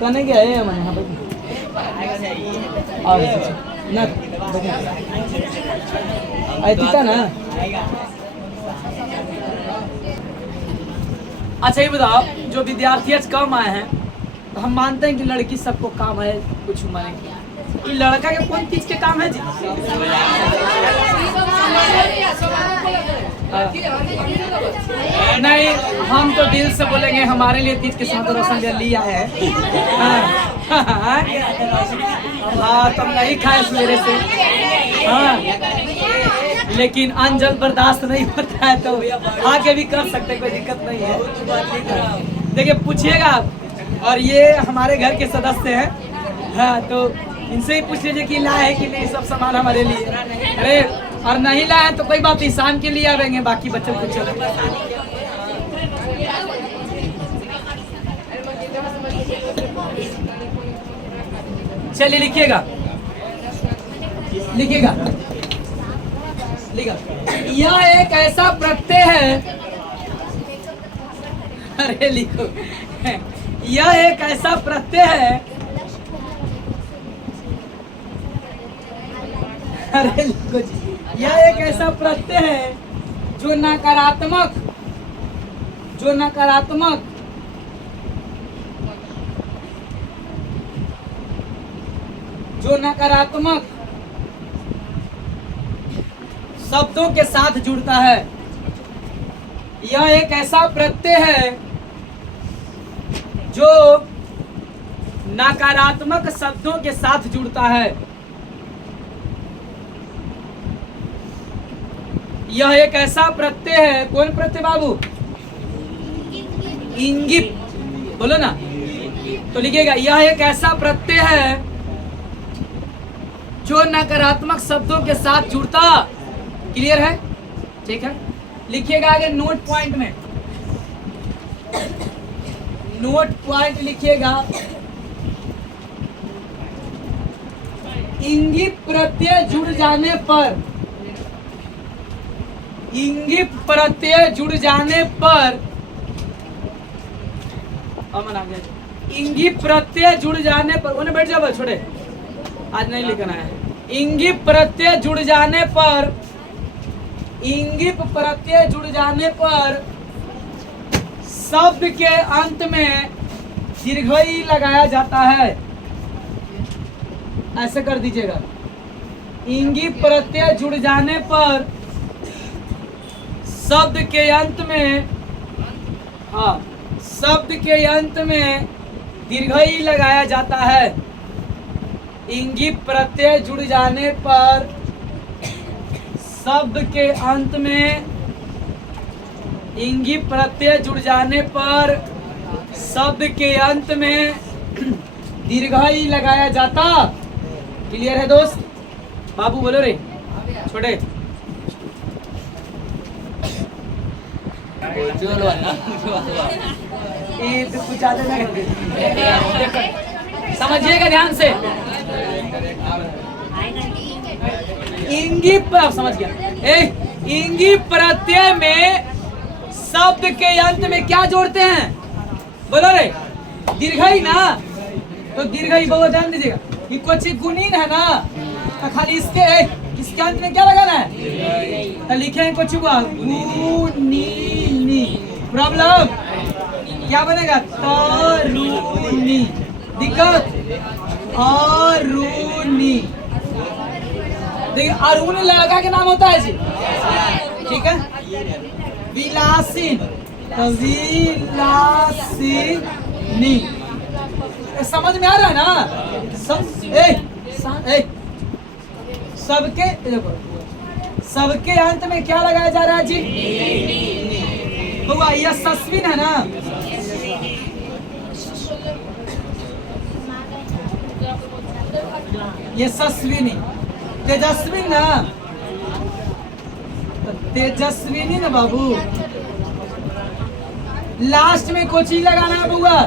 कने गया है हम यहाँ पे और ना आइता ना। अच्छा ये बताओ, जो विद्यार्थी आज कम आए हैं तो हम मानते हैं कि लड़की सबको काम है कुछ माने, तो लड़का के कौन चीज के काम है जी? नहीं, हम तो दिल से बोलेंगे हमारे लिए तीज के साथ रोशन लिया है। हाँ तुम नहीं खाए मेरे से, हाँ लेकिन अंजल बर्दाश्त नहीं होता है तो आगे भी कर सकते, कोई दिक्कत नहीं है। देखिए पूछिएगा, और ये हमारे घर के सदस्य हैं, हाँ तो इनसे ही पूछ लीजिए कि लाए है कि नहीं सब सामान हमारे लिए। अरे और नहीं लाए तो कोई बात नहीं, शाम के लिए आवेंगे, बाकी बच्चों को चलो। चलिए लिखिएगा, लिखिएगा, लिखा। यह एक ऐसा प्रत्यय है, अरे लिखो, यह एक ऐसा प्रत्यय है, अरे लिखो जी, यह एक ऐसा प्रत्यय है जो नकारात्मक शब्दों के साथ जुड़ता है। यह एक ऐसा प्रत्यय है जो नकारात्मक शब्दों के साथ जुड़ता है। यह एक ऐसा प्रत्यय है, कौन प्रत्यय बाबू? इंगित, बोलो ना, तो लिखिएगा यह एक ऐसा प्रत्यय है जो नकारात्मक शब्दों के साथ जुड़ता। क्लियर है? ठीक है, लिखिएगा आगे नोट पॉइंट में, नोट पॉइंट लिखिएगा। इंगित प्रत्यय जुड़ जाने पर, इंगित प्रत्यय जुड़ जाने पर, इंगित प्रत्यय जुड़ जाने पर, उन्हें बैठ जाओ छोड़े, आज नहीं लिखना है। इंगित प्रत्यय जुड़ जाने पर, इंगित प्रत्यय जुड़ जाने पर शब्द के अंत में दीर्घई लगाया जाता है। ऐसे कर दीजिएगा, इंगित प्रत्यय जुड़ जाने पर शब्द के अंत में, हाँ शब्द के अंत में दीर्घई लगाया जाता है। इंगित प्रत्यय जुड़ जाने पर शब्द के अंत में, इंगित प्रत्यय जुड़ जाने पर शब्द के अंत में दीर्घई लगाया जाता। क्लियर है दोस्त? बाबू बोलो रे छोटे, समझिएगा ध्यान से। इंगित, समझ गया, इंगित प्रत्यय में शब्द के अंत में क्या जोड़ते हैं? बोलो रे, दीर्घई ना, तो दीर्घई बहुत ध्यान दीजिएगा। ये कुछ गुणीन है ना, तो खाली इसके अंत में क्या लगाना है? तो लिखे हैं कुछ गुणीनी। प्रॉब्लम क्या बनेगा? तरुनी। दिक्कत अरुणी। देखिए अरुण लड़का के नाम होता है जी, ठीक है। विलासिन, तो विलासिनी। समझ में आ रहा है ना? सबके, देखो सबके अंत में क्या लगाया जा रहा है जी? हुआ यशस्विन है ना, यशस्विनी। तेजस्वी ना, तेजस्विनी ना बाबू। लास्ट में कोई चीज लगाना है बउआ,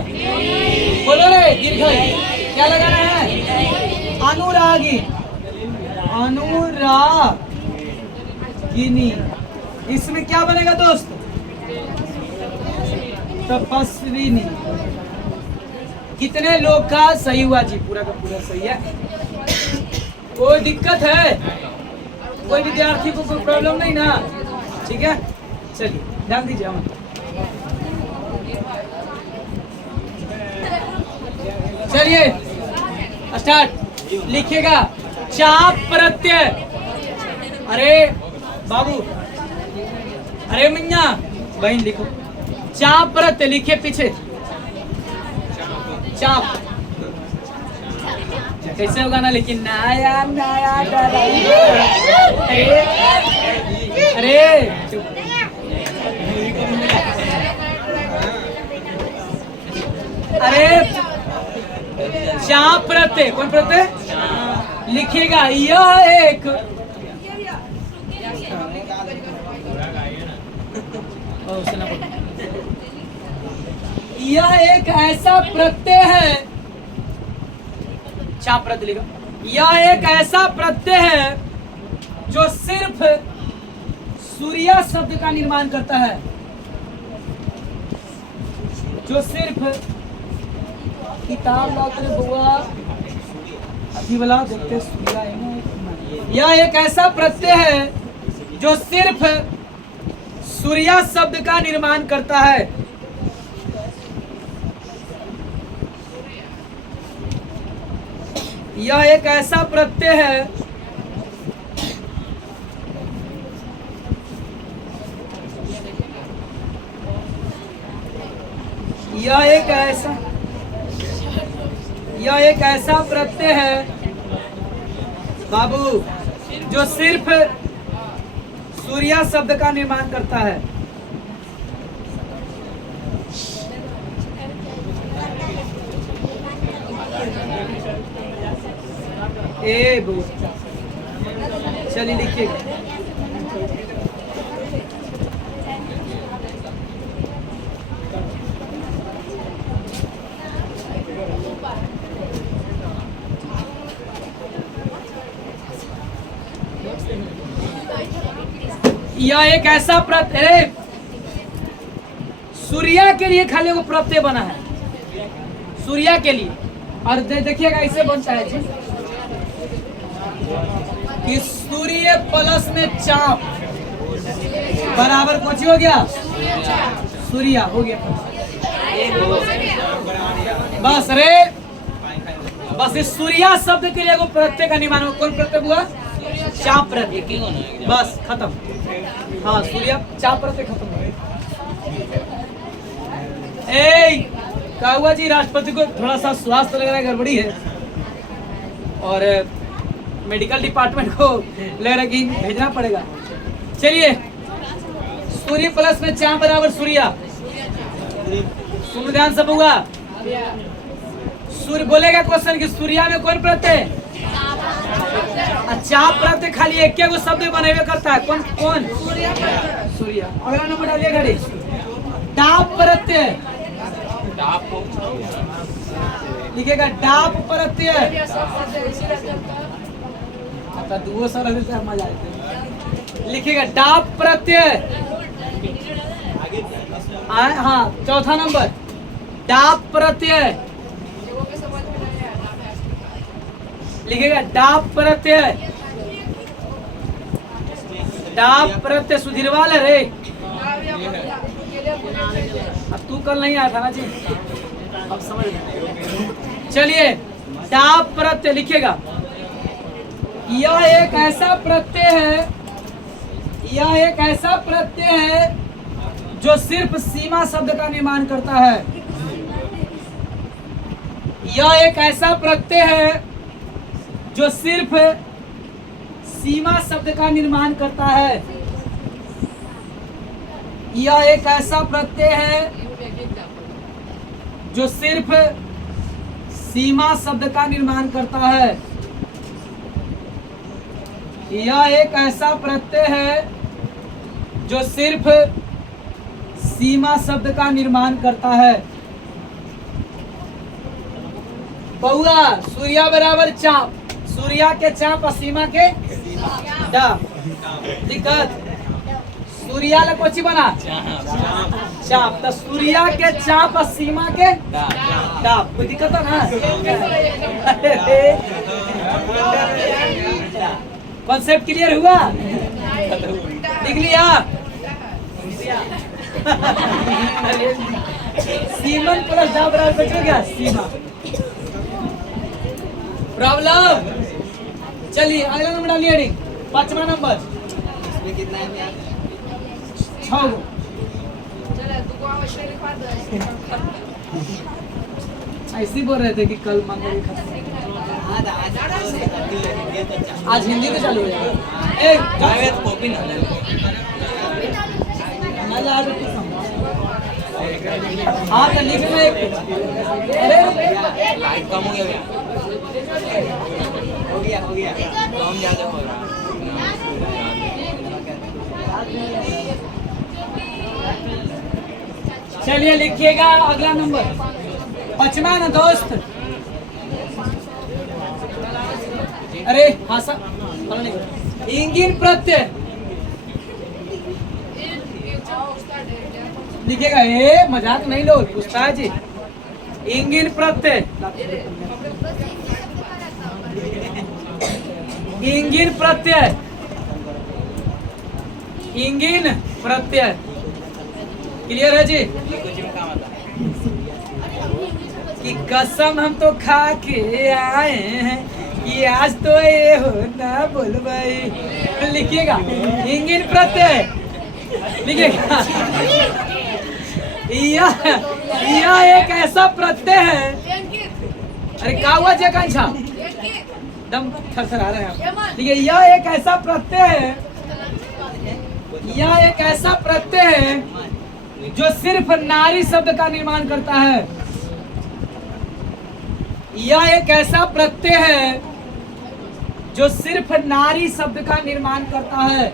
बोलो रे, दीर्घई क्या लगाना है? अनुरागी, अनुरागिनी। इसमें क्या बनेगा दोस्त? तपस्विनी। कितने लोग का सही हुआ जी? पूरा का पूरा सही है। कोई दिक्कत है? कोई विद्यार्थी को कोई प्रॉब्लम नहीं ना? ठीक है, चलिए ध्यान दीजिए। हम चलिए स्टार्ट। लिखिएगा चाप प्रत्यय। अरे बाबू, अरे मियाँ बहन लिखो चाप प्रत्यय। लिखिए पीछे चाप। कैसे होगा ना, लेकिन नया नया अरे अरे चाप प्रत्यय। कौन प्रत्यय? लिखिएगा यह एक यह एक ऐसा प्रत्यय है। चाप प्रत्यय लिखो। यह एक ऐसा प्रत्यय है जो सिर्फ सूर्या शब्द का निर्माण करता है। जो सिर्फ किताब लाते बुआ अभी वाला देखते सूर्या है ना। यह एक ऐसा प्रत्यय है जो सिर्फ सूर्या शब्द का निर्माण करता है। यह एक ऐसा प्रत्यय है यह एक ऐसा प्रत्यय है बाबू जो सिर्फ सूर्या शब्द का निर्माण करता है। ए बो चलिए लिखिएगा। यह एक ऐसा प्रत्यय सूर्या के लिए खाली वो प्रत्यय बना है, सूर्या के लिए। और देखिएगा ऐसे बनता है जी कि सूर्य प्लस में चाप बराबर कौन हो गया? सूर्या हो गया। बस रे बस इस सूर्या शब्द के लिए वो प्रत्यय का निर्माण। कौन प्रत्यय हुआ? चाप प्रत्यय। बस खत्म। हाँ सूर्या चाप प्रत्यय खत्म। क्या हुआ जी? राष्ट्रपति को थोड़ा सा स्वास्थ्य लग रहा है, गड़बड़ी है और मेडिकल डिपार्टमेंट को लग रहा है कि भेजना पड़ेगा। चलिए सूर्य प्लस में चाप बराबर सूर्या। सुन ध्यान सब होगा। सूर्य बोलेगा क्वेश्चन कि सूर्या में कौन प्रत्यय? चाप प्रत्यय खाली एक के शब्द बनेबे करता है। कौन कौन? सूर्या। अगला नंबर डालिए घड़ी। डाप प्रत्यय लिखेगा डाप प्रत्यय। दुओ सर मजा आए। लिखेगा डाप प्रत्यय। हाँ चौथा नंबर डाप प्रत्यय लिखेगा। डाप प्रत्यय। डाप प्रत्यय सुधीरवाल है रे। अब तू कल नहीं आया था ना जी, अब समझ में। चलिए डाप प्रत्यय लिखेगा। यह एक ऐसा प्रत्यय है, यह एक ऐसा प्रत्यय है जो सिर्फ सीमा शब्द का निर्माण करता है। यह एक ऐसा प्रत्यय है जो सिर्फ सीमा शब्द का निर्माण करता है। यह एक ऐसा प्रत्यय है जो सिर्फ सीमा शब्द का निर्माण करता है। यह एक ऐसा प्रत्यय है जो सिर्फ सीमा शब्द का निर्माण करता है। बहुआ सूर्या बराबर चाप, सूर्या के चाप और सीमा के डा। दिक्कत सूर्या ला कोची बना चाप, तो सूर्या के चाप और सीमा के डाप। कोई दिक्कत है ना? कॉन्सेप्ट क्लियर हुआ? लिख लिया? सीमन प्लस डाप बराबर बच गया सीमा। प्रॉब्लम? चलिए अगला नंबर डालिए हेडिंग, 5वां नंबर। 6 ऐसे बोल रहे थे कि कल मंगल आज हिंदी में चालू है। एक कॉपी ना हाँ तो लिख में एक लाइट कम हो गया कम ज्यादा हो रहा। चलिए लिखिएगा अगला नंबर 5वां ना दोस्त। अरे हाँ सर इंगिन प्रत्यय लिखिएगा। ए मजाक नहीं लो, पूछता है जी। इंगिन प्रत्यय, इंगिन प्रत्यय, इंगिन प्रत्यय क्लियर है जी? कि कसम हम तो खा के आए हैं कि आज तो ये हो ना बोल भाई। लिखिएगा इंगिन प्रत्यय, लिखिएगा यह एक ऐसा प्रत्यय है। अरे क्या हुआ जय कंछा? दम थरथरा रहे हैं। देखिए यह एक ऐसा प्रत्यय है, यह एक ऐसा प्रत्यय है जो सिर्फ नारी शब्द का निर्माण करता है। यह एक ऐसा प्रत्यय है जो सिर्फ नारी शब्द का निर्माण करता है।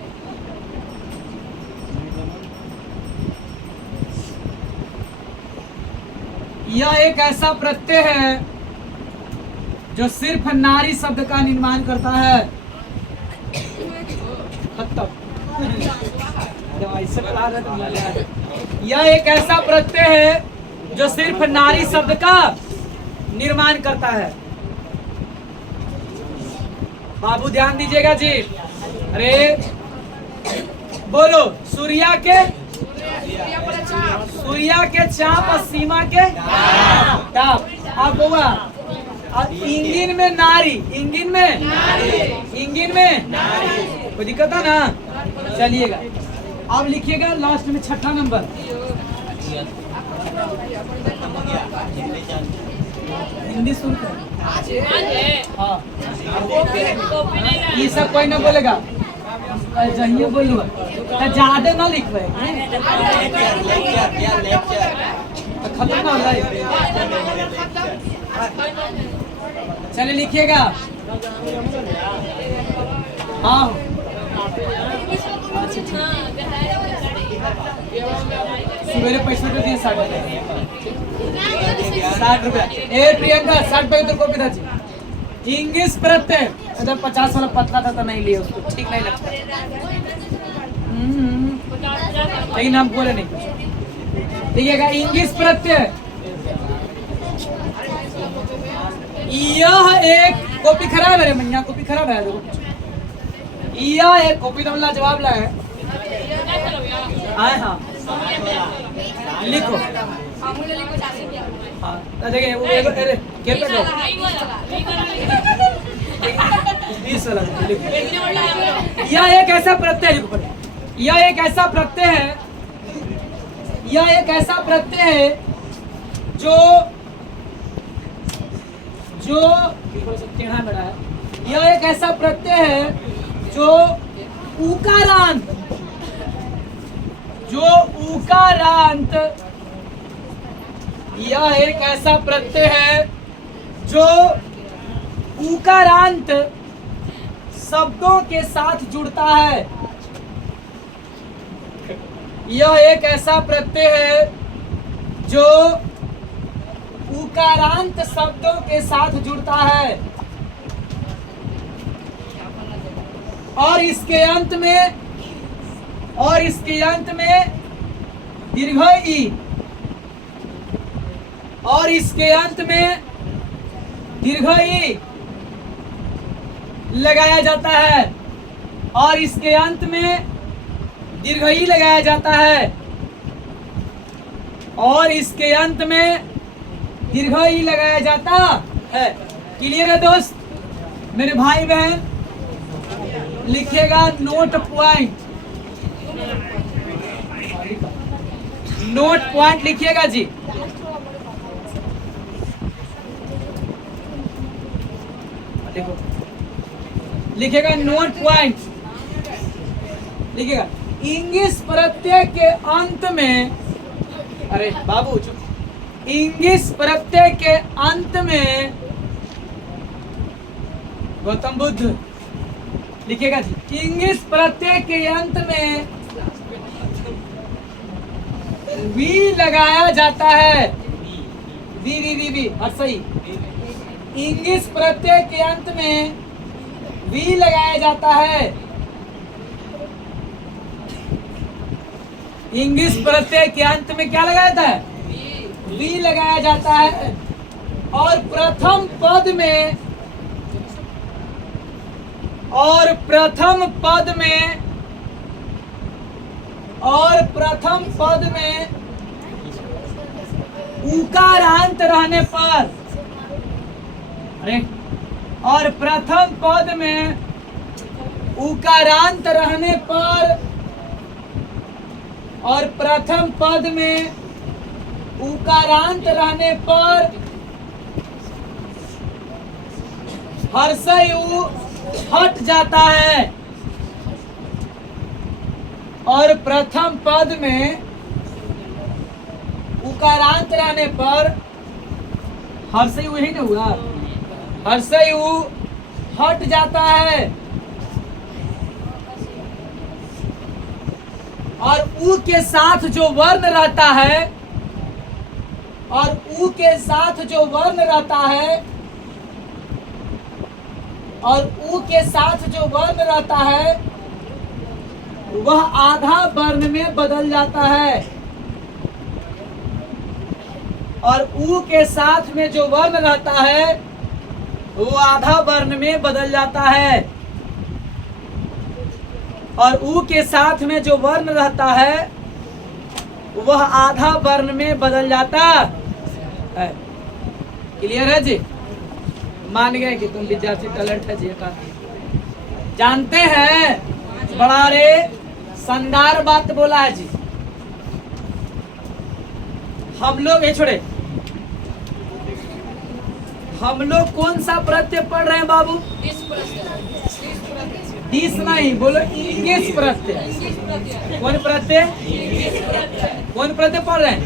यह एक ऐसा प्रत्यय है जो सिर्फ नारी शब्द का निर्माण करता है। यह एक ऐसा प्रत्यय है जो सिर्फ नारी शब्द का निर्माण करता है। बाबू ध्यान दीजिएगा जी। अरे बोलो सूर्या के चाप और सीमा के टाप। अब हुआ इंगिन में नारी, इंगिन में कोई दिक्कत है ना? चलिएगा अब लिखिएगा लास्ट में 6वां नंबर। हिंदी सुनते हाँ ये सब कोई ना बोलेगा, जहिए बोलूँ ज्यादा ना लिखवे खत्म ना हो जाए। चलिए लिखिएगा। हाँ सवेरे पैसे तो दिए 60 रुपया। ए प्रियंका 60 रुपये तो कॉपी था जी। इंग्लिश प्रत्यय अगर 50 वाला पतला था तो नहीं लिए उसको, ठीक नहीं लगता। लेकिन हम बोले नहीं। देखिएगा इंग्लिश प्रत्यय यह एक कॉपी खराब है रे मैया, कॉपी खराब है। देखो यह एक कॉपी तो जवाब लाए हाँ लिखो। हाँ देखिए वो यह एक ऐसा प्रत्यय लिखो। यह एक ऐसा प्रत्यय है, यह एक ऐसा प्रत्यय है जो टेढ़ा मेढ़ा है। यह एक ऐसा प्रत्यय है जो उकारांत यह एक ऐसा प्रत्यय है जो उकारांत शब्दों के साथ जुड़ता है। यह एक ऐसा प्रत्यय है जो उकारांत शब्दों के साथ जुड़ता है और इसके अंत में और इसके अंत में दीर्घ ई, और इसके अंत में दीर्घ ई लगाया जाता है, और इसके अंत में दीर्घ ई लगाया जाता है, और इसके अंत में दीर्घ ई लगाया जाता है। क्लियर है दोस्त? मेरे भाई बहन लिखिएगा नोट पॉइंट, नोट पॉइंट लिखिएगा जी। देखो लिखिएगा नोट पॉइंट, लिखिएगा इंग्लिश प्रत्यय के अंत में, अरे बाबू चुप, इंग्लिश प्रत्यय के अंत में गौतम बुद्ध, लिखिएगा जी इंग्लिश प्रत्यय के अंत में वी लगाया जाता है, वी वी वी वी, और सही, इंग्लिश प्रत्यय के अंत में वी लगाया जाता है, इंग्लिश प्रत्यय के अंत में क्या लगाया जाता है? वी लगाया जाता है, और प्रथम पद में, और प्रथम पद में, और प्रथम पद में उकारांत रहने पर, अरे, और प्रथम पद में उकारांत रहने पर, और प्रथम पद में उकारांत रहने पर हर्षय उ हट जाता है, और प्रथम पद में उकारांत रहने पर हर्षय उ ही नहीं हुआ, हर्षय उ हट जाता है, और उ के साथ जो वर्ण रहता है, और उ के साथ जो वर्ण रहता है, और उ के साथ जो वर्ण रहता है वह आधा वर्ण में बदल जाता है, और उ के साथ में जो वर्ण रहता है वो आधा वर्ण में बदल जाता है, और उ के साथ में जो वर्ण रहता है वह आधा वर्ण में बदल जाता है। क्लियर है जी? मान गए कि तुम विद्यार्थी टैलेंट है जी का जानते हैं, बड़ा रे शानदार बात बोला है जी। हम लोग ये छोड़े, हम लोग कौन सा प्रत्यय पढ़ रहे हैं बाबू? दिस नहीं, बोलो इंग्लिश प्रत्यय। कौन प्रत्यय? कौन प्रत्यय पढ़ रहे हैं?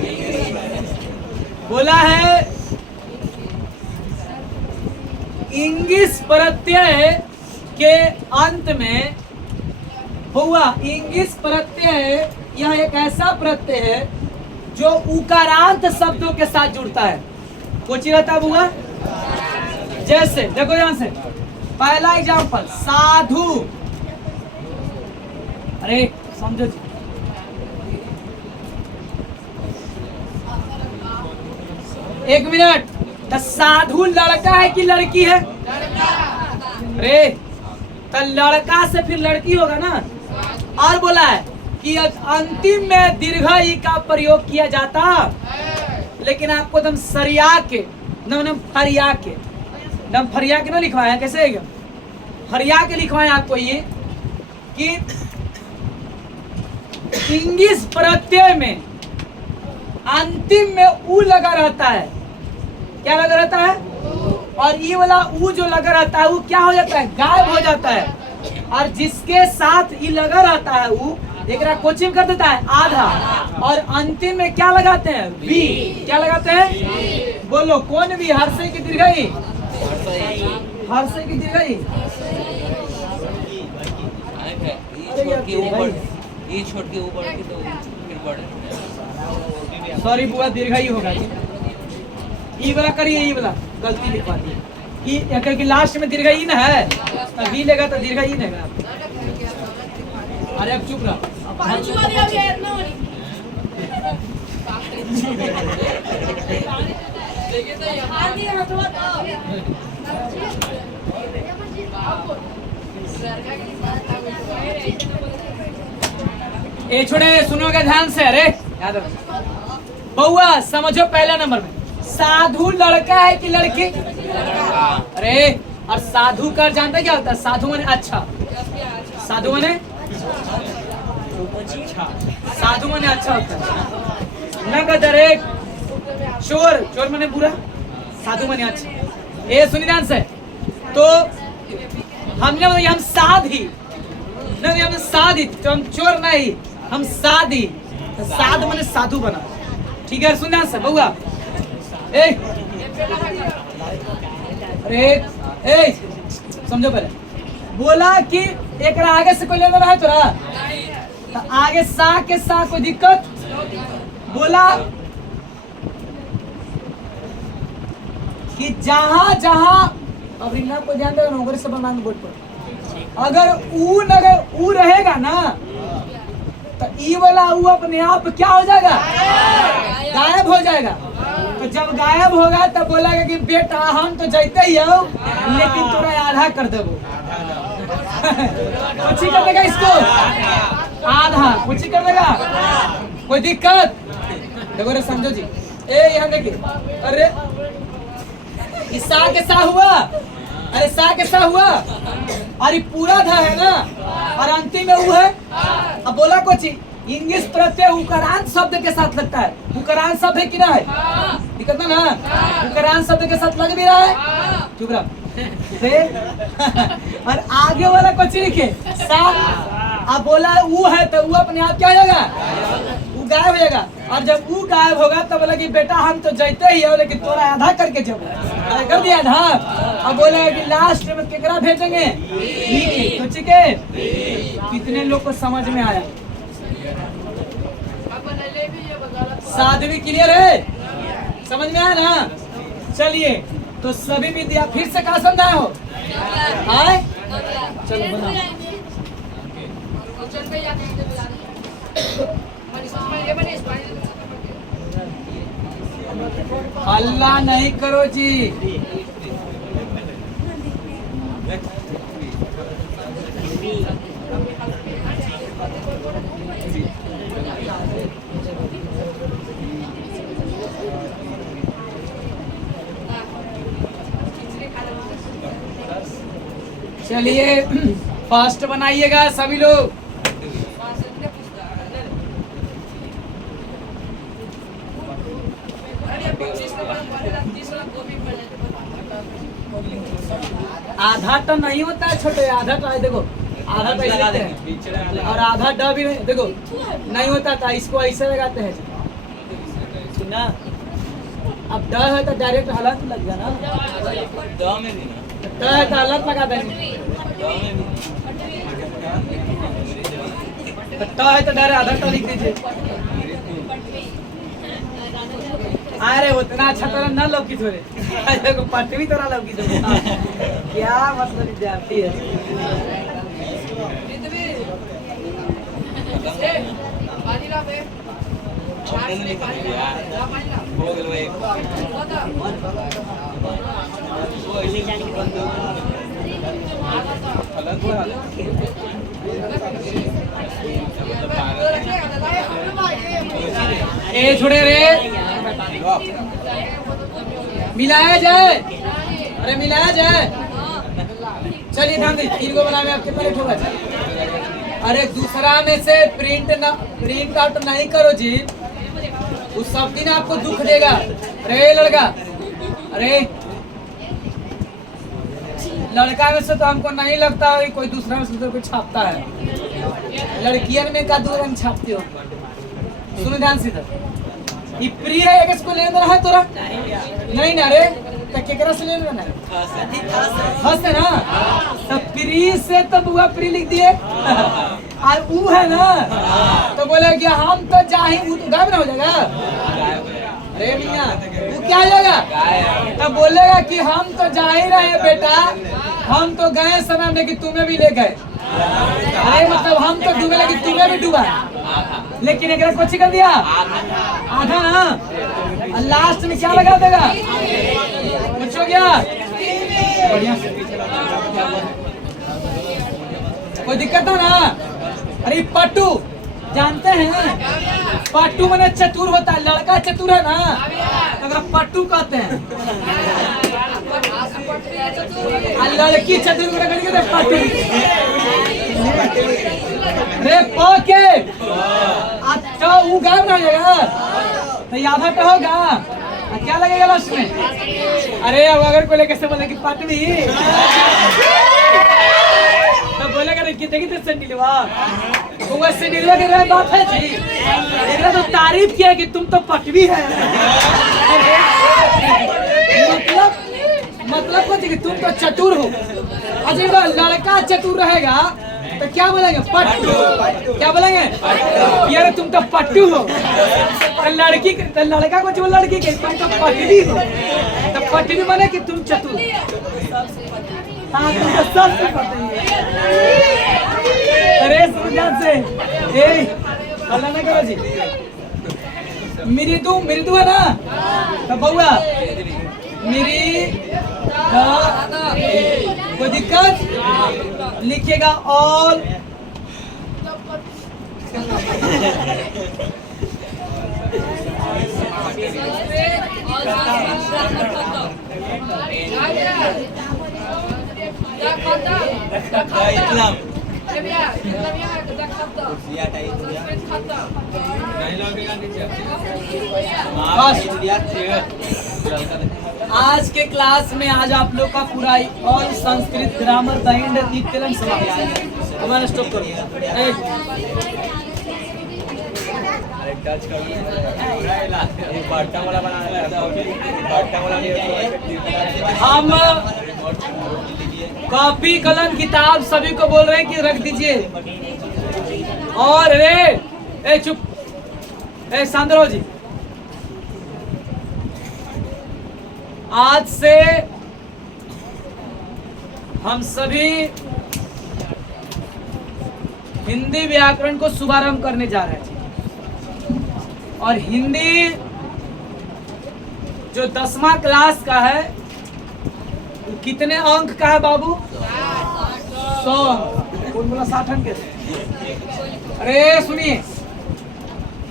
बोला है इंग्लिश प्रत्यय के अंत में हुआ। इंग्लिश प्रत्यय यह एक ऐसा प्रत्यय है जो उकारांत शब्दों के साथ जुड़ता है। कुछ रहता हुआ जैसे देखो यहां से पहला एग्जांपल साधु, अरे समझो जी, एक मिनट, तो साधु लड़का है कि लड़की है? अरे तो लड़का से फिर लड़की होगा ना। और बोला है कि अंतिम में दीर्घ ई का प्रयोग किया जाता, लेकिन आपको दम सरिया के नम फरिया के दम फरिया के ना लिखवाए हैं। कैसे है? फरिया के लिखवाए आपको ये कि इंग्लिश प्रत्यय में अंतिम में उ लगा रहता है। क्या लगा रहता है? और ये वाला उ जो लगा रहता है वो क्या हो जाता है? गायब हो जाता है। और जिसके साथ ये लगा रहता है वो एक कोचिंग कर देता है आधा, और अंतिम में क्या लगाते हैं? वी। क्या लगाते हैं? बोलो कौन वी? हर्षय की दीर्घई, हर्षय की दीर्घई। छोड़ के ऊपर की तो फिर बढ़े। सॉरी बुआ, दीर्घई होगा। ई वाला करिए, ई वाला गलती लिखवा दी। ई क्योंकि लास्ट में दीर्घ ई ना है, वी लेगा तो दीर्घ ई लेगा। अरे अब चुप रहा। ये छोड़े, सुनोगे ध्यान से। अरे याद रखो बउआ, समझो पहला नंबर में साधु लड़का है कि लड़की? अरे और साधु का जानता क्या होता है? साधु माने अच्छा, साधु माने साधु माने अच्छा होता है। नगद एक चोर, चोर माने बुरा, साधु माने अच्छा। ये सुनी ध्यान से। तो हमने हम साधी नहीं, हम साधी, तो हम चोर नहीं, हम साधी। तो साध माने साधु बना। ठीक है, सुन ध्यान से बउआ। अरे समझो पहले, बोला कि एक आगे से कोई लेना है तोरा, तो आगे सा के सा कोई दिक्कत? बोला कि जहां जहां, अब रिंगा को ध्यान दे, नौकरी से बनाने बोर्ड पर अगर ऊ रहेगा ना, तो ई वाला ऊ अपने आप क्या हो जाएगा? गायब हो जाएगा। तो जब गायब होगा तब बोलेगा कि बेटा हम तो जाते ही हो, लेकिन तोरा आधा कर देबो। कुछ कर देगा इसको, आधा कुछ कर देगा, कोई दिक्कत? देखो रे समझो जी, यहाँ देखिए। अरे सा के सा हुआ, अरे सा के सा हुआ, अरे पूरा था है ना, और अंतिम में वो है। अब बोला कुछ इंग्लिश प्रत्यय उकारांत शब्द के साथ लगता है। उकारांत शब्द है कि ना है? दिक्कत ना, उकारांत शब्द के साथ लग भी रहा है। चुप रहा। और आगे वाला कुछ लिखे सा, अब बोला वो है तो वो अपने आप क्या हो जाएगा? वो गायब हो जाएगा। और जब वो गायब होगा तब बोला कि बेटा हम तो जाते ही हो, लेकिन तोरा आधा करके जब कर दिया आधा। अब बोला कि लास्ट में केकरा भेजेंगे? तो ठीक है, कितने लोग को समझ में आया? साधवी क्लियर है? समझ में आया ना? चलिए, तो सभी विद्या फिर से कहा समझाए हो? आए चलो बना। हल्ला नहीं करो जी। चलिए फास्ट बनाइएगा सभी लोग। आधा तो नहीं होता है छोटे, आधा तो है देखो, आधा तो ऐसे लगाते हैं और आधा ड भी नहीं, देखो नहीं होता था, इसको ऐसे लगाते हैं ना। अब ड है तो डायरेक्ट हालत लग गया ना, ड में भी ड है तो हालत लगा देंगे, ट है तो डायरेक्ट आधा ट लिख दीजिए। अरे उतना अच्छा तरह न लौकी थोड़े, देखो पट भी थोड़ा लौकी थोड़े। क्या मतलब विद्यार्थी है। ए छोड़े रे, मिलाया जाए, अरे मिलाया जाए। चलिए ध्यान दीजिए, 3 को बनाने में आपके पहले ठोका जाए। अरे दूसरा में से प्रिंट आउट नहीं करो जी, उस सब दिन आपको दुख देगा। अरे लड़का, अरे लड़का में से तो हमको नहीं लगता है कोई दूसरा में से कोई छापता है, लड़कियन में का दो रंग छापते हो। सुनो ध्यान से, ये प्री है, एक इसको लेना है तोरा नहीं ना रे, तो केकरा से लेना है? हंस है ना, तो प्री से तो बुआ प्री लिख दिए, और वो है ना तो बोले कि हम तो जाहि, वो तो गायब ना हो जाएगा। अरे मियां वो क्या हो जाएगा? तो बोलेगा कि हम तो जा ही रहे बेटा, हम तो गए समय में कि तुम्हें भी ले गए। अरे मतलब हम तो डूबे लेकिन तुम्हें भी डूबा। लेकिन एक कुछ कर दिया आधा ना, और लास्ट में क्या लगा देगा? कुछ हो गया? बढ़िया, कोई दिक्कत है ना? अरे पट्टू जानते हैं, पट्टू मैंने चतुर होता है, लड़का चतुर है ना, अगर पट्टू कहते हैं, लड़की चतुर पट्टू। रे पके अच्छा वो गायब ना हो जाएगा तो यादा तो होगा, क्या लगेगा लास्ट में? अरे अब अगर कोई कैसे बोले कि पटवी तो बोलेगा नहीं कितने कितने सैंडलवा, तो वह सैंडलवा के रहे बात है जी, एक तो तारीफ किया कि तुम तो पटवी है, मतलब कुछ कि तुम तो चतुर हो। अच्छा लड़का चतुर रहेगा तो क्या बोलेंगे? पट्टू। क्या बोलेंगे? यार तुम तो पट्टू हो। तो लड़की तो लड़का को जो लड़की के तुम तो पटवी हो, तो पटवी माने कि तुम चतुर। हाँ तुम तो सब अरे सुजान से बोला ना करो जी, मृदु है ना, तो बउआ मेरी कोई दिक्कत लिखिएगा ऑल। आज के क्लास में आज आप लोग का पूरा all Sanskrit grammar the end नित्यलम समाप्त। हमारा स्टॉप करो, हम कॉपी कलम किताब सभी को बोल रहे हैं कि रख दीजिए। और रे चुप, सांद्रो जी आज से हम सभी हिंदी व्याकरण को शुभारंभ करने जा रहे हैं। और हिंदी जो 10वां क्लास का है वो कितने अंक का है बाबू? 100 अंक। कौन बोला 60 अंक के? अरे सुनिए,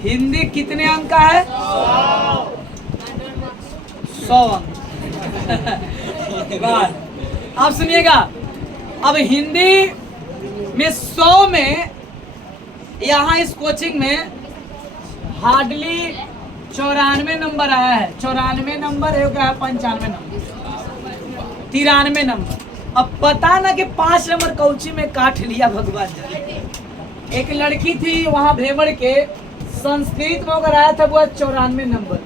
हिंदी कितने अंक का है? 100 अंक। आप सुनिएगा, अब हिंदी में 100 में यहाँ इस कोचिंग में हार्डली 94 नंबर आया है। 94 नंबर है, 95 नंबर, 93 नंबर। अब पता ना कि 5 नंबर कौची में काट लिया भगवान जी। एक लड़की थी वहां भेमड़ के, संस्कृत में अगर आया था वो 94 नंबर,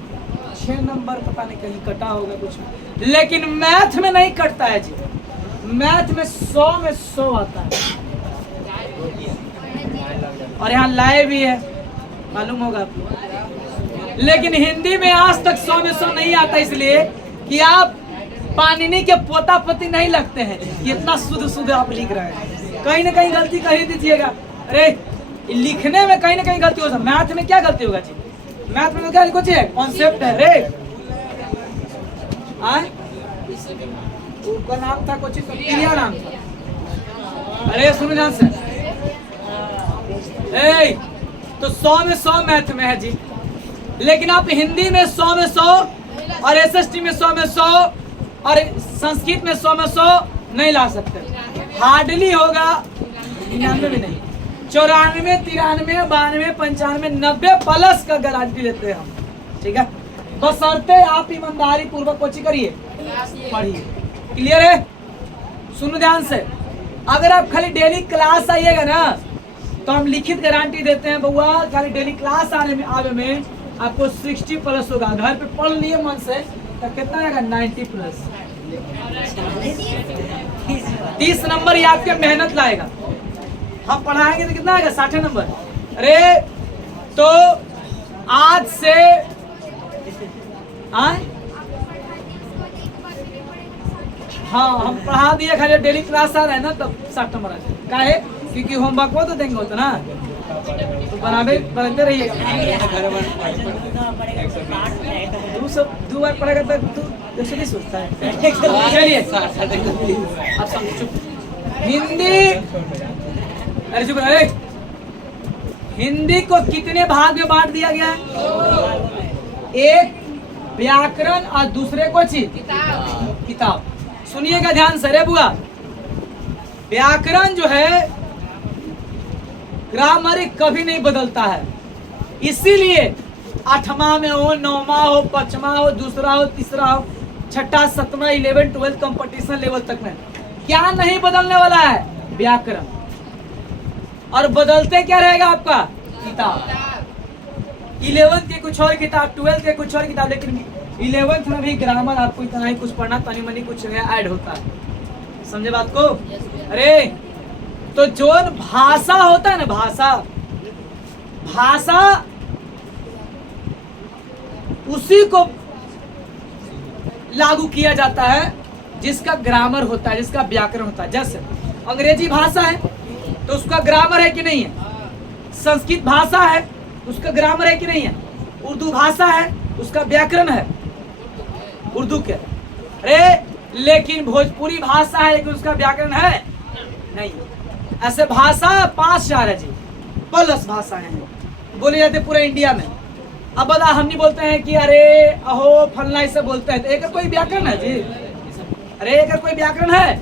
6 नंबर पता नहीं कहीं कटा होगा कुछ, लेकिन मैथ में नहीं कटता है जी। मैथ में 100 में 100 आता है। और यहाँ लाए भी है, मालूम होगा आपको। लेकिन हिंदी में आज तक 100 में 100 नहीं आता, इसलिए कि आप पाणिनि के पोता पोती नहीं लगते हैं। इतना शुद्ध शुद्ध आप लिख रहे हैं, कहीं ना कहीं गलती कर ही दीजिएगा। अरे लिखने में कहीं ना कहीं गलती हो सकती, मैथ में क्या गलती होगा जी? मैथ में तो क्या कुछ है, कॉन्सेप्ट है रे। उसका नाम था कुछ, क्रिया नाम था। अरे सुनो ध्यान से, तो 100 में 100 मैथ में है जी। लेकिन आप हिंदी में 100 में 100 और एसएसटी में 100 में 100 और संस्कृत में 100 में 100 नहीं ला सकते। हार्डली होगा 99 भी नहीं, 94, 93, 92, 95, 90 प्लस का गारंटी लेते हैं हम। ठीक है, बशर्ते आप ईमानदारी पूर्वक कोचिंग करिए, पढ़िए। क्लियर है? सुनो ध्यान से, अगर आप खाली डेली क्लास आइएगा ना तो हम लिखित गारंटी देते हैं बउआ, खाली डेली क्लास आने में आपको 60 प्लस होगा। घर पे पढ़ लिए मन से तो कितना आएगा? 90 प्लस। 30 नंबर ही आपके मेहनत लाएगा। हम पढ़ाएंगे तो कितना आएगा? 60 नंबर। अरे तो आज से हाँ हम पढ़ा दिए, खाली डेली क्लास आ रहा है ना तब 60 नंबर आ जाए। क्या है? क्योंकि होमवर्क वो तो देंगे होता ना। तो बराबर बनते रहिएगा। दो बार पढ़ेगा तो तू 120 सोचता है। चलिए अब सब चुप। हिंदी, अरे चुप रहे। हिंदी को कितने भाग में बांट दिया गया है? एक व्याकरण और दूसरे को किताब। सुनिएगा ध्यान से रे बुआ। व्याकरण जो है ग्रामर कभी नहीं बदलता है, इसीलिए 8वां में हो, 9वां हो, 5वां हो, दूसरा हो, तीसरा हो, छठा, 7वां, 11, 12 कंपटीशन लेवल तक में क्या नहीं बदलने वाला है? व्याकरण। और बदलते क्या रहेगा आपका? किताब। 11th के कुछ और किताब, 12th के कुछ और किताब, लेकिन 11th में भी ग्रामर आपको इतना ही कुछ पढ़ना, तनी मनी कुछ नया ऐड होता है। समझे बात को? अरे तो जो भाषा होता है ना, भाषा उसी को लागू किया जाता है जिसका ग्रामर होता है, जिसका व्याकरण होता है। जैसे अंग्रेजी भाषा है तो उसका ग्रामर है कि नहीं है? संस्कृत भाषा है उसका ग्रामर है कि नहीं है? उर्दू भाषा है उसका व्याकरण है उर्दू के। अरे लेकिन भोजपुरी भाषा है लेकिन उसका व्याकरण है नहीं। ऐसे भाषा 5-4 है जी, प्लस भाषाएं हैं बोले जाते पूरे इंडिया में। अब बता, हम नहीं बोलते हैं कि अरे अहो फलना इसे बोलते हैं, तो एक कोई व्याकरण है जी? अरे एक कोई व्याकरण है?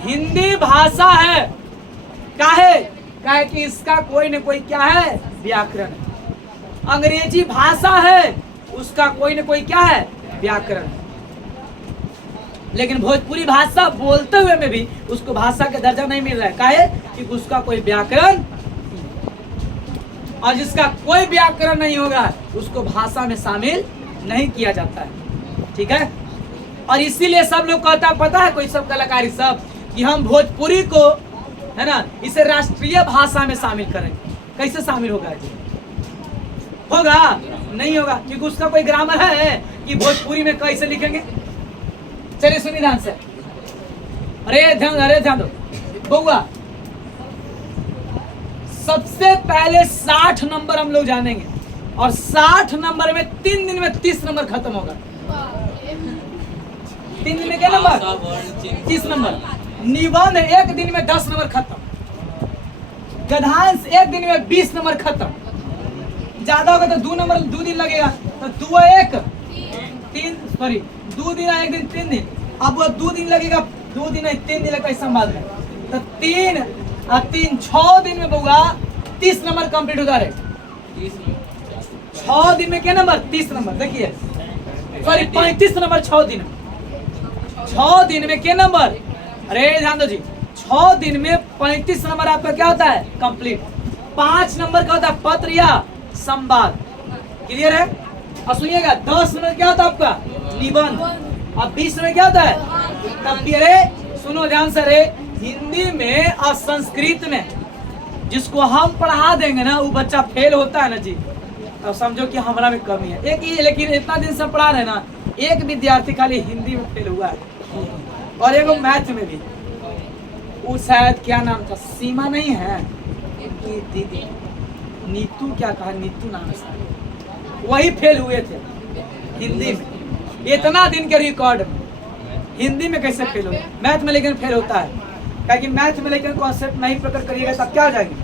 हिंदी भाषा है, काहे कि इसका कोई न कोई क्या है? व्याकरण। अंग्रेजी भाषा है उसका कोई न कोई क्या है? व्याकरण। लेकिन भोजपुरी भाषा बोलते हुए में भी उसको भाषा का दर्जा नहीं मिल रहा है, काहे कि उसका कोई व्याकरण, और जिसका कोई व्याकरण नहीं होगा उसको भाषा में शामिल नहीं किया जाता है। ठीक है? और इसीलिए सब लोग कहता पता है, कोई सब कलाकारी सब, कि हम भोजपुरी को है ना इसे राष्ट्रीय भाषा में शामिल करेंगे। कैसे शामिल होगा जी? होगा नहीं होगा, क्योंकि उसका कोई ग्रामर है कि भोजपुरी में कैसे लिखेंगे। चलिए सुनिए ध्यान से। अरे ध्यान दो बउआ। सबसे पहले 60 नंबर हम लोग जानेंगे, और 60 नंबर में 3 दिन में 30 नंबर खत्म होगा। 3 दिन में क्या नंबर? 30 नंबर। निबंध 1 दिन में 10 नंबर खत्म। गद्यांश 1 दिन में 20 नंबर खत्म। ज्यादा होगा तो 2 दिन लगेगा, तो 2 1 दिन 1 दिन 3 दिन। अब वो 2 दिन लगेगा, 2 दिन 3 दिन लगेगा संभाल में, तो 3 और 3 6 दिन में बउआ 30 नंबर कंप्लीट होता है। 6 दिन में क्या नंबर? 30 नंबर। देखिए सॉरी 35 नंबर 6 दिन में। 6 दिन में क्या नंबर? अरे ध्यान दो जी, 6 दिन में 35 नंबर आपका क्या होता है? कंप्लीट। 5 नंबर का होता है पत्र या संवाद। क्लियर है? और सुनिएगा 10 नंबर क्या होता है आपका? निबंध। और 20 नंबर क्या होता है? तब अरे सुनो ध्यान से, रे हिंदी में और संस्कृत में जिसको हम पढ़ा देंगे ना वो बच्चा फेल होता है ना जी, तो समझो कि हमारा में कमी है। एक ही, लेकिन इतना दिन से पढ़ा रहे ना, एक विद्यार्थी खाली हिंदी में फेल हुआ है, और एक मैथ में भी। वो शायद क्या नाम था, सीमा नहीं है इनकी दीदी, नीतू क्या कहा, नीतू नाम है, वही फेल हुए थे हिंदी में। इतना दिन के रिकॉर्ड में हिंदी में कैसे फेल हो? मैथ में लेकिन फेल होता है, क्योंकि मैथ में लेकिन कॉन्सेप्ट नहीं प्रकट करिएगा तब क्या हो जाएगी?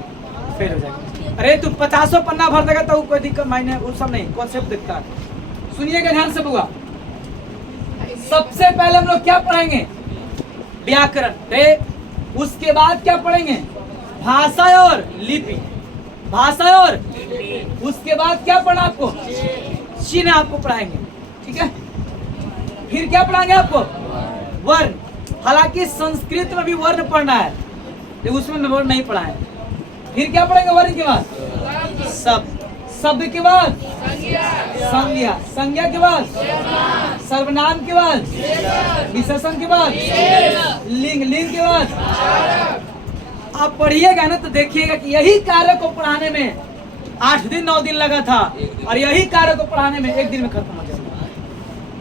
फेल हो जाएगी। अरे तू 50 पन्ना भर देगा तो कोई दिक्कत मायने वो सब नहीं, कॉन्सेप्ट दिखता है। सुनिएगा ध्यान से बुआ। सबसे पहले हम लोग क्या पढ़ेंगे? व्याकरण। रे उसके बाद क्या पढ़ेंगे? भाषा और लिपि। भाषा और उसके बाद क्या पढ़ना आपको? चिन्ह आपको पढ़ाएंगे। ठीक है? फिर क्या पढ़ाएंगे आपको? वर्ण। हालांकि संस्कृत में भी वर्ण पढ़ना है, लेकिन उसमें वर्ण नहीं पढ़ा है। फिर क्या पढ़ेंगे वर्ण के बाद? शब्द। शब्द के बाद संज्ञा। संज्ञा के बाद सर्वनाम के बाद विशेषण के बाद लिंग। लिंग के बाद आप पढ़िएगा ना तो देखिएगा कि यही कार्य को पढ़ाने में 8 दिन 9 दिन लगा था, और यही कार्य को पढ़ाने में 1 दिन में खत्म हो जाएगा।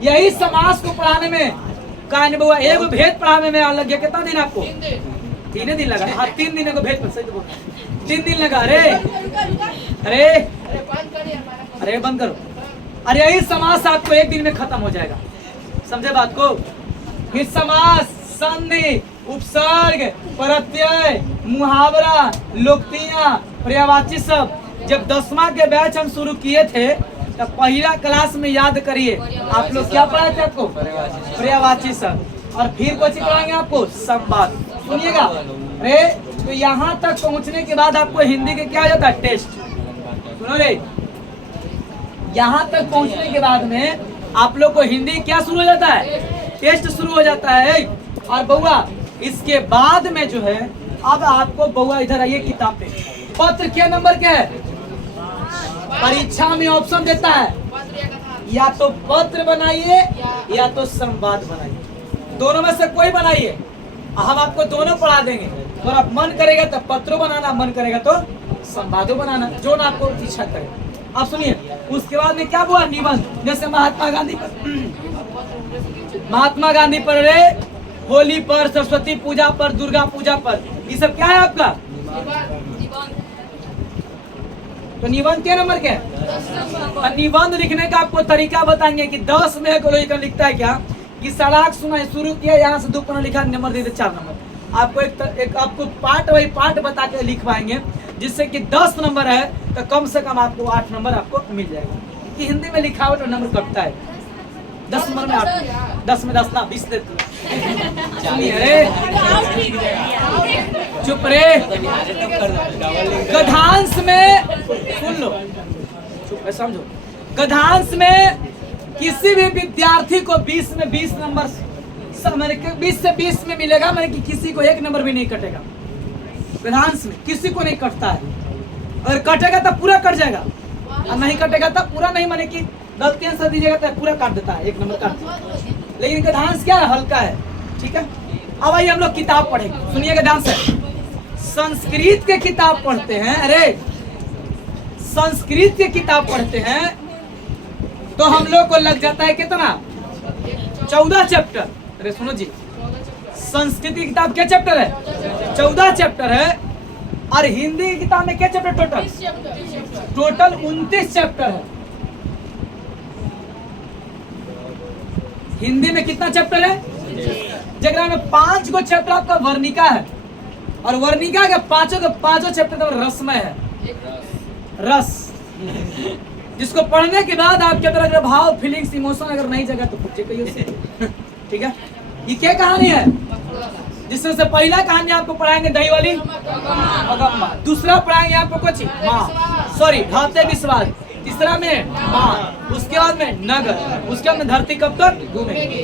यही समास को पढ़ाने में एक भेद पढ़ाने में लग गया कितना दिन आपको? 3 दिन लगा। हाँ 3 दिन को भेज पर सही तो बोल 3 दिन लगा। अरे अरे अरे बंद करो। अरे यही समास आपको 1 दिन में खत्म हो जाएगा, समझे बात को। फिर समास, संधि, उपसर्ग, प्रत्यय, मुहावरा, लोकोक्तियां, पर्यायवाची शब्द। जब 10वां के बैच हम शुरू किए थे तब पहला क्लास में याद करिए आप लोग क्या पढ़ाए थे आपको, पर्यायवाची शब्द। और फिर कुछ पढ़ाएंगे आपको संवाद। सुनिएगा। अरे तो यहाँ तक पहुँचने के बाद आपको हिंदी के क्या हो जाता है, टेस्ट। सुनो रे, यहाँ तक पहुँचने के बाद में आप लोग को हिंदी क्या शुरू हो जाता है, टेस्ट शुरू हो जाता है। और बउआ इसके बाद में जो है अब आपको बउआ इधर आइए किताब पे। पत्र क्या नंबर के है, परीक्षा में ऑप्शन देता है या तो पत्र बनाइए या तो संवाद बनाइए, दोनों में से कोई बनाइए। हम आपको दोनों पढ़ा देंगे। और आप मन करेगा तो पत्रों बनाना, मन करेगा तो संवादों बनाना, जो ना आपको इच्छा करे। आप सुनिए, उसके बाद में क्या हुआ, निबंध। जैसे महात्मा गांधी पर रे, होली पर, सरस्वती पूजा पर, दुर्गा पूजा पर, ये सब क्या है आपका, तो निबंध के नंबर क्या है। निबंध लिखने का आपको तरीका बताएंगे कि 10 में कोई लिखता है क्या कि सलाख सुना शुरू किया, यहाँ से 2 पन्ना लिखा, नंबर दे दे 4 नंबर। आपको एक आपको पार्ट वही पार्ट बता के लिखवाएंगे, जिससे कि 10 नंबर है तो कम से कम आपको 8 नंबर आपको मिल जाएगा। कि हिंदी में लिखावट और नंबर कटता है, 10 नंबर में 8, 10 में 10 ना 20 देते। चुप रे। गद्यांश में सुन लो, चुप है, समझो। गद्यांश में किसी भी विद्यार्थी को 20 में 20 नंबर, 20 से 20 में मिलेगा, मैंने कि किसी को 1 नंबर भी नहीं कटेगा। गद्यांश में किसी को नहीं कटता है। अगर कटेगा तब पूरा कट जाएगा, और नहीं कटेगा तब पूरा नहीं, माने कि गलती आंसर दीजिएगा तो पूरा काट देता है, 1 नंबर काट। लेकिन गद्यांश क्या है, हल्का है, ठीक है। अब आइए हम लोग किताब पढ़ेंगे। सुनिए गद्यांश है, संस्कृत के किताब पढ़ते हैं। अरे संस्कृत के किताब पढ़ते हैं तो हम लोग को लग जाता है कितना, 14 चैप्टर। अरे सुनो जी, संस्कृत की किताब क्या चैप्टर है, 14 चैप्टर है। और हिंदी की किताब में क्या चैप्टर टोटल 29 चैप्टर है। हिंदी में कितना चैप्टर है, जगह में 5 गो चैप्टर आपका वर्णिका है, और वर्णिका के पांचों चैप्टर तो रसमय है, रस, जिसको पढ़ने के बाद आपके अंदर अगर भाव, फीलिंग्स, इमोशन अगर नहीं जगह तो पूछे कहिए उससे, ठीक है। ये क्या कहानी है, जिसमें से पहला कहानी आपको पढ़ाएंगे दही वाली अगम्मा, दूसरा पढ़ाएंगे आपको कुछ माँ, सॉरी ढाते विश्वास, तीसरा में माँ, उसके बाद में नगर, उसके बाद में धरती कब तक घूमेगी।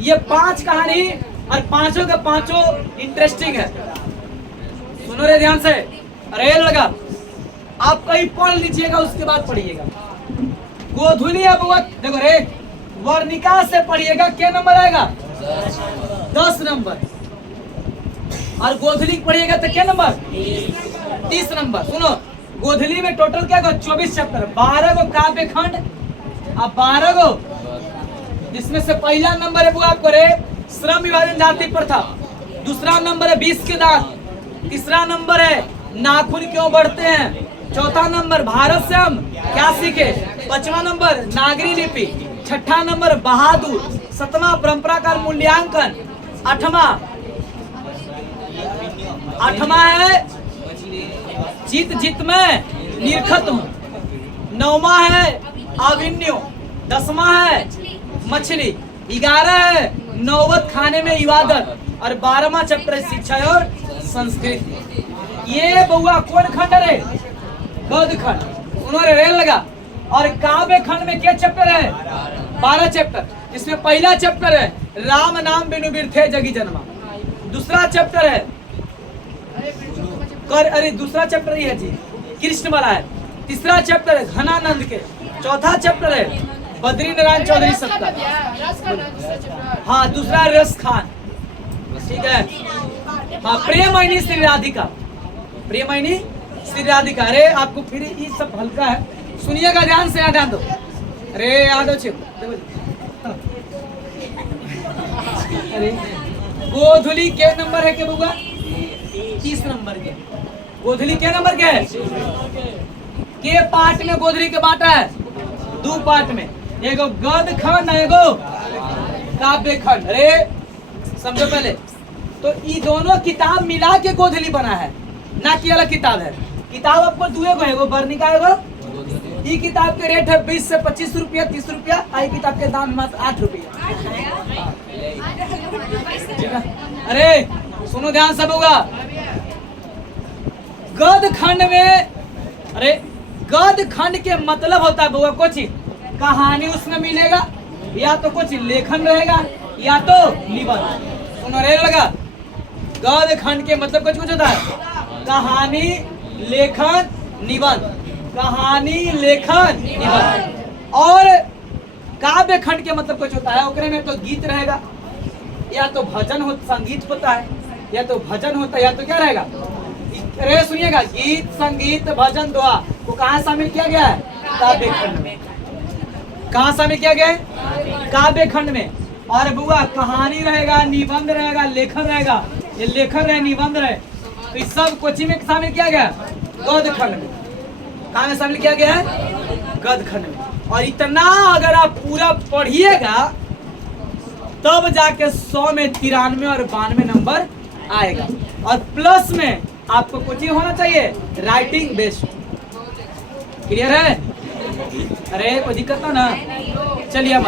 ये 5 कहानी और पांचों के पांचों इंटरेस्टिंग है। सुनो रे ध्यान से। अरे लगा आप कहीं पढ़ लीजिएगा, उसके बाद पढ़िएगा। गोधुली अब देखो रे, वर्णिका से पढ़िएगा, क्या नंबर आएगा, 10 नंबर। और गोधुली पढ़िएगा तो क्या नंबर, 30 नंबर। सुनो, गोधुली में टोटल क्या 24 चैप्टर, 12 गो काव्य खंड, अब 12 गो, जिसमें से पहला नंबर है वो आपको रे श्रम विभाजन जाति प्रथा, दूसरा नंबर है 20 के दांत, तीसरा नंबर है नाखून क्यों बढ़ते हैं, चौथा नंबर भारत से हम क्या सीखे, 5वां नंबर नागरी लिपि, 6ठा नंबर बहादुर, 7वां परंपरा का मूल्यांकन, 8वां है जीत जीत में निरखत हूँ, 9वां है अविन्यो, 10वां है मछली, 11 है नौबत खाने में इबादत, और 12वां चैप्टर है शिक्षा और संस्कृति। ये बउआ कौन खंड है, बौद्ध खंड। उन्होंने रेल लगा। और काव्य खंड में क्या चैप्टर है, 12 चैप्टर। इसमें पहला चैप्टर है राम नाम बिनु बिरथे जगी जन्मा, दूसरा चैप्टर है दूसरा चैप्टर ही है जी कृष्ण वाला है, तीसरा चैप्टर है घनानंद के, चौथा चैप्टर है बद्री नारायण चौधरी सत्ता, हाँ दूसरा रस खान, ठीक है। हाँ प्रेमयनी श्री राधिका, प्रेमयनी श्री राधिका। अरे आपको फिर ये सब हल्का है, सुनिएगा ध्यान से, ध्यान दो। अरे यादव अरे गोधुली के नंबर है के बुआ 30 नंबर के। गोधुली के नंबर के है के पार्ट में गोधुली के बांटा है 2 पार्ट में, एगो गद खंड एगो काव्य खंड। अरे समझो पहले, तो ये दोनों किताब मिला के गोधुली बना है, ना कि अलग किताब है। किताब आपको दुए को है, वो बर्नी का है। ये किताब के रेट है 20 से 25 रुपया, 30 रुपया। आई किताब के दाम मात्र 8 रुपया। अरे सुनो ध्यान सब होगा। गद खंड में, अरे गद खंड के मतलब होता है बुआ कुछ कहानी उसमें मिलेगा, या तो कुछ लेखन रहेगा, या तो निबंध। सुनो रे लगा, गद खंड के मतलब कुछ होता है कहानी, लेखन, निबंध। कहानी, लेखन, निबंध। और काव्य खंड के मतलब कुछ होता है, ओकरे में तो गीत रहेगा, या तो भजन हो, संगीत होता है, या तो भजन होता है, या तो क्या रहेगा। अरे सुनिएगा, गीत, संगीत, भजन, दुआ को कहाँ शामिल किया गया है? काव्य खंड में। कहाँ शामिल किया गया है? काव्य खंड में। और बुआ कहानी रहेगा, निबंध रहेगा, लेखन रहेगा। ये लेखन रहे, निबंध रहे, तो इस सब कोची में शामिल किया गया गद खंड में। कहाँ में शामिल किया गया है? गद खंड में। और इतना अगर आप पूरा पढ़िएगा तब जाके 100 में 93 और 92 नंबर आएगा। और प्लस में आपको कुछ ही होना चाहिए राइटिंग बेस्ड। क्लियर है? अरे कोई दिक्कत ना? चलिए अब